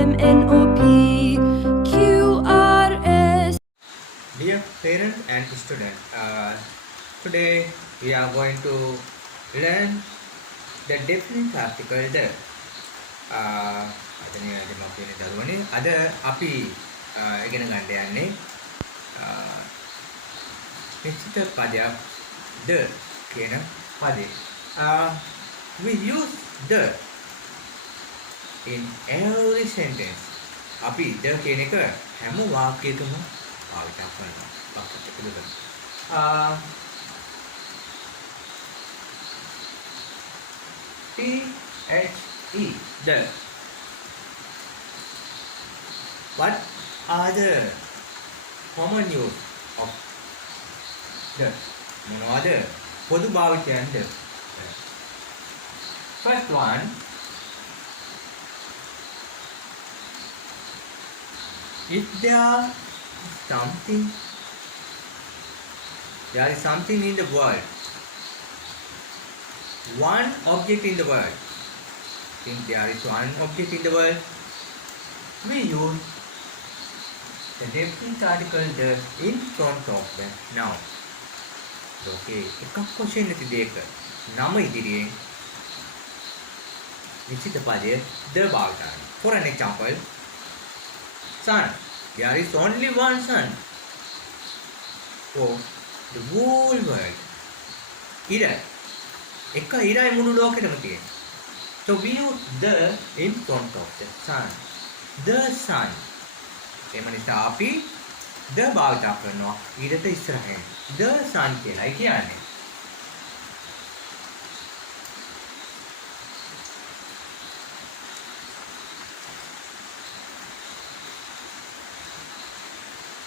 MNOP QRS. Dear parents and students, today we are going to learn the definite article the. අද නේ අද මම කියන දරුවනේ අද අපි ඉගෙන ගන්න යන්නේ නිශ්චිත පදයක් the කියන පදේ. We use the in every sentence. අපි the කියන එක හැම වාක්‍යයකම පාවිච්චි කරනවා. වාක්‍යයක් පිළිබඳ. THE the. What are the common use of the? මොනවාද පොදු භාවිතයන් the? First one, if there is something in the world, one object in the world. If there is one object in the world, we use the definite article the in front of the noun. Okay, එකක් වශයෙන් නැති දෙයක නම ඉදිරියෙන් නිශ්චිත පදය the භාවිත කරනවා. For an example, sun. There is only one sun for the whole world. ඉර. එක ඉරයි මුළු ලෝකෙටම තියෙන. So we use the in front of the sun. The sun. එම නිසා අපි the භාවිත කරනවා ඊට ඉස්සරහින්. The sun කියලායි කියන්නේ.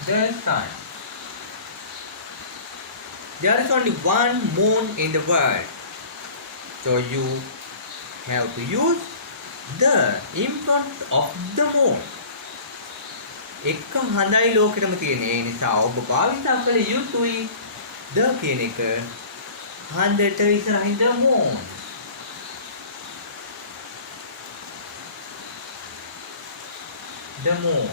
The sun. There is only one moon in the world. So you have to use the in front of the moon. එක හඳයි ලෝකෙටම තියෙන. ඒ නිසා ඔබ භාවිත කළ යුතුයි the කියන එක හඳට ඉස්සරහින් the moon. The moon.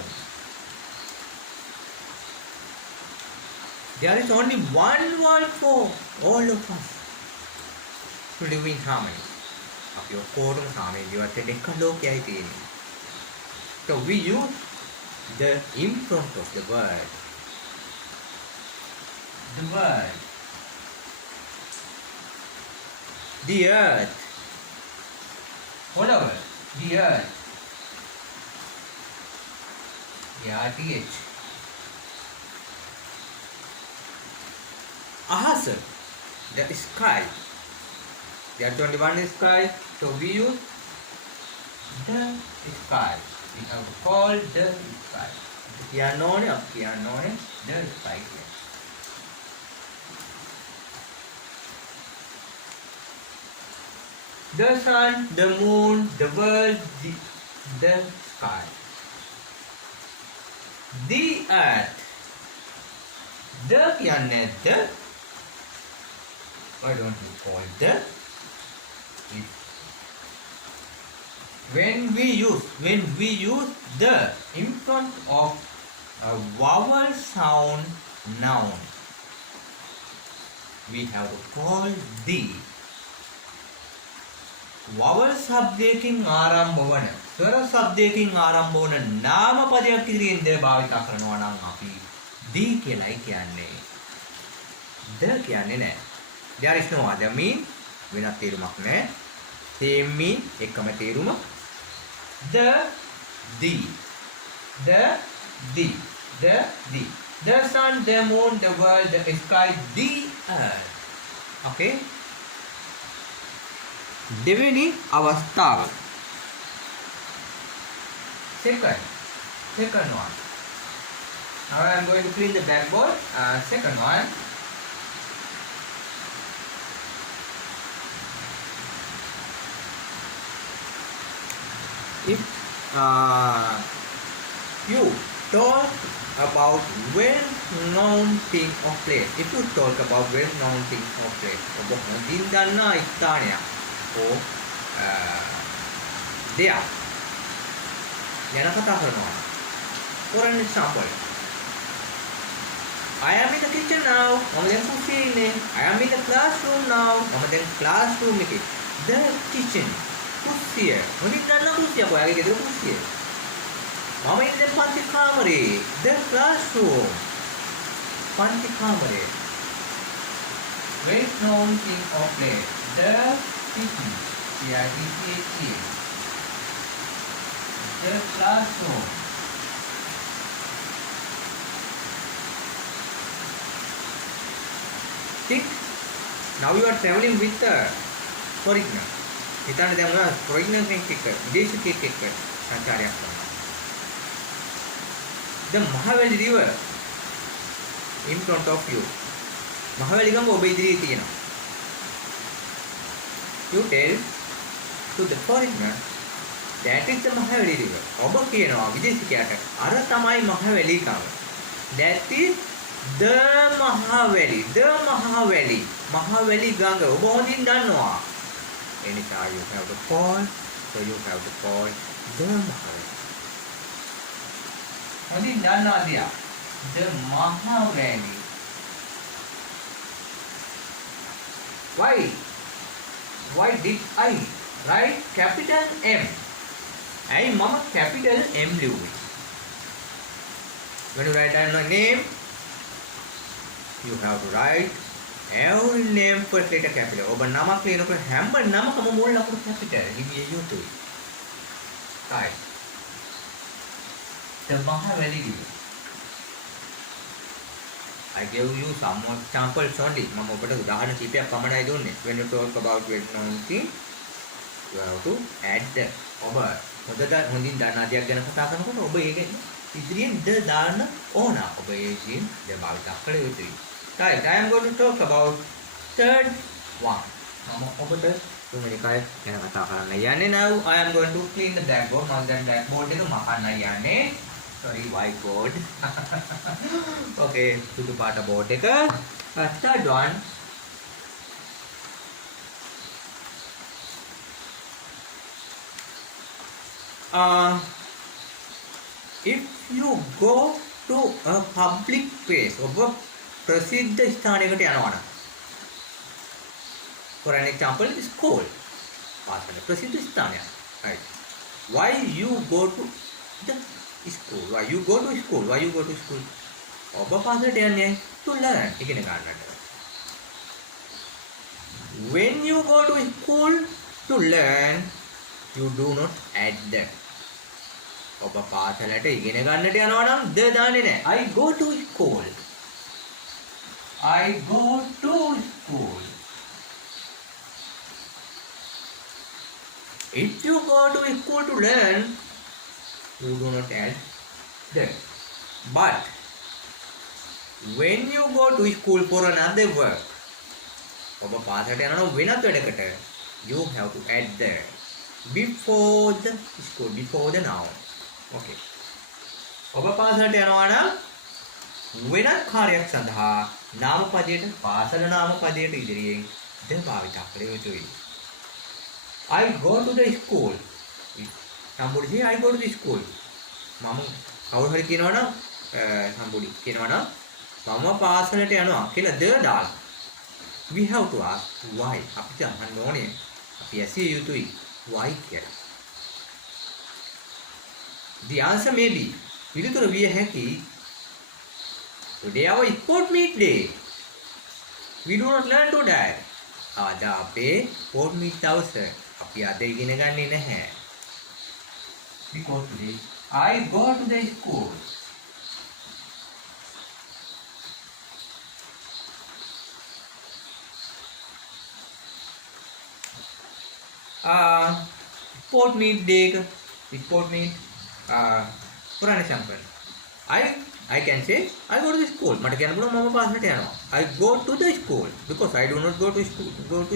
There is only one world for all of us to live in harmony. අපි ඔක්කොටම සාමයෙන් ජීවත් වෙන්න එක ලෝකයයි තියෙන්නේ. So we use the in front of the word. The word. The earth. Whatever. The earth. ERTH. Ahasa. The sky. There is only one sky, so we use the sky. We have to call the sky. The sky. The sun, the moon, the world, the sky. The earth. The කියන්නේ the. Why don't you call the? When we use the in front of a vowel sound noun, we have to call the. vowel શબ્දයකින් ආරම්භ වන ස්වර શબ્දයකින් ආරම්භ වන නාම පදයක් ඉදිරියෙන් ද භාවිත කරනවා නම් අපි the කියලායි කියන්නේ. the කියන්නේ නැහැ. There is no other mean. වෙනත් තේරුමක් නැහැ. Same mean එකම තේරුම. The sun, the moon, the world, the sky, the earth. Okay. දෙවෙනි අවස්ථාව. Second one. Now I am going to clean the backboard. Second one. If you talk about well-known thing or place, if you talk about well-known thing or place, ඔබ හොඳින් දන්නා ස්ථානයක් or දෙයක් ගැන කතා කරනවා. For an example, I am in the kitchen now. මම දැන් කුස්සියේ ඉන්නේ. I am in the classroom now. මම දැන් classroom එකේ. The kitchen. කුස්සිය. මොනින් ගන්න කුස්සිය? ඔයාගේ ගෙදර කුස්සිය. මම ඉන්නේ දැන් පන්ති කාමරේ. The classroom. පන්ති කාමරේ. Wait known thing or play. The kitchen. C-I-T-C-H-E. The classroom. Tick. Now you are traveling with the foreigner. හිතන්න දැන් ඔයා foreigner කෙනෙක් එක්ක විදේශිකයෙක් එක්ක සංචාරයක් කරනවා. The Mahaveli river in front of you. Mahaveli ගඟ ඔබ ඉදිරියේ තියෙනවා. You tell to the foreigner that is the Mahaveli river. ඔබ කියනවා විදේශිකයාට අර තමයි Mahaveli ගඟ. That is the Mahaveli. The Mahaveli. Mahaveli ගඟ ඔබ හොඳින් දන්නවා. Anytime you have to call, so you have to call the Mahaveli. හොඳින් දන්නවා දියා. The Mahaveli. Why did I write capital M? ඇයි මම capital M ලිව්වේ? When you write down a name, you have to write every name first letter capital. ඔබ නමක් ලියනකොට හැම නමකම මුල් ලකුණු capital ලිවිය යුතුයි. Right. The Mahaveli river. I gave you some more examples only. මම ඔබට උදාහරණ කිහිපයක් පමණයි දුන්නේ. When you talk about well-known thing, you have to add the. ඔබ හොඳින් දන්න දෙයක් ගැන කතා කරනකොට ඔබ ඒක ඉදිරියෙන් ද දාන්න ඕන. ඔබ ඒකින් ද භාවිත කළ යුතුයි. Right, I am going to talk about third one. මම ඔබට තුන්වෙනි කය ගැන කතා කරන්න යන්නේ. Now I am going to clean the blackboard. මම දැන් blackboard එක මකන්න යන්නේ. Sorry, whiteboard. Okay, සුදු පාට board එක. Third one. If you go to a public place, ඔබ ප්‍රසිද්ධ ස්ථානයකට යනවා නම්, for an example, school. පාසල ප්‍රසිද්ධ ස්ථානයක්. Right. Why you go to the school? Why you go to school? Why you go to school? ඔබ පාසලට යන්නේ to learn. ඉගෙන ගන්නට. When you go to school to learn, you do not add that. ඔබ පාසලට ඉගෙන ගන්නට යනවා නම් ද දාන්නේ නැහැ. I go to school. I go to school. If you go to school to learn, you do not add that. But when you go to school for another work, ඔබ පාසලට යනවා වෙනත් වැඩකට, you have to add that before the school, before the noun. Okay. ඔබ පාසලට යනවා නම් වෙනත් කාර්යයක් සඳහා නාමපදයට පාසල නාමපදයට ඉදිරියෙන් ද භාවිත කළ යුතුයි. I go to the school. සම්බුඩි I go to the school. මම කවුරු හරි කියනවා නම් සම්බුඩි කියනවා නම් මම පාසලට යනවා කියලා ද දාලා. We have to ask why. අපිට අහන්න ඕනේ. අපි ඇසිය යුතුයි why කියලා. The answer may be පිළිතුර විය හැකි today our sport meet day. We do not learn to that. අද අපේ sport meet දවස. අපි අද ඉගෙන ගන්නේ නැහැ. Because today I go to the school. Sport meet day. Sport meet. For an example, I can say I go to the school. මට කියන්න පුළුවන් මම පාසලට යනවා. I go to the school because I do not go to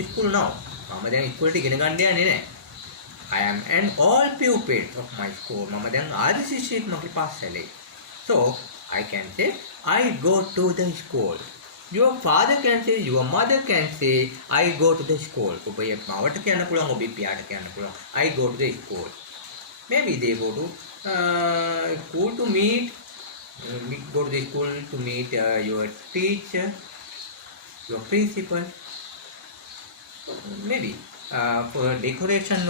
school now. මම දැන් ඉස්කෝලේට ඉගෙන ගන්න යන්නේ නැහැ. I am an all pupil of my school. මම දැන් ආදි ශිෂ්‍යයෙක් මගේ පාසලේ. So I can say I go to the school. Your father can say, your mother can say I go to the school. ඔබේ මවට කියන්න පුළුවන්, ඔබේ පියාට කියන්න පුළුවන් I go to the school. Maybe they go to School to meet. Go to the school to meet your teacher, your principal. Maybe for decoration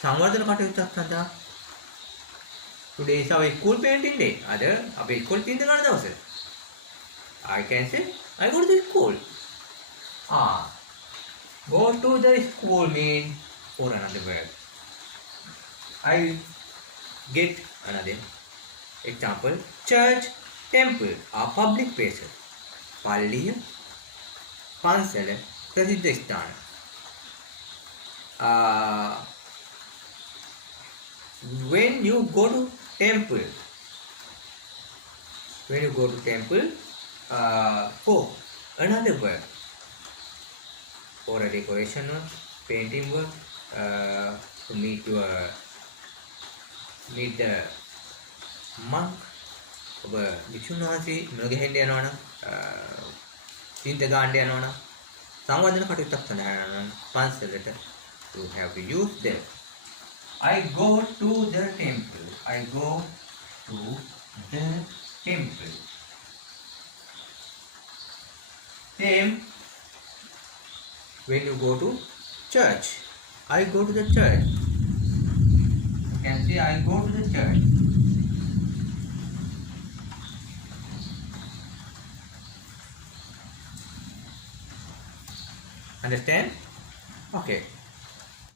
සංවර්ධන කටයුත්තක් සඳහා. Today is our school painting day. අද අපේ ස්කූල් පින්ද ගන්න දවස. I can say I go to the school. Go to the school mean for another word. I get another example. Church, temple are public places. පල්ලිය, පන්සල ප්‍රසිද්ධ ස්ථාන. When you go to temple, for another work, for a decoration work, painting work, to meet the monk, ඔබ වික්ෂුන් වහන්සේ මුණ ගැහෙන්න යනවා නම් සින්ත ගන්න යනවා නම් සංවර්ධන කටයුත්තක් සඳහා යනවා නම් පන්සලට you have to use them. I go to the temple. Same when you go to church. I go to the church. You can say I go to the church. Understand? Okay.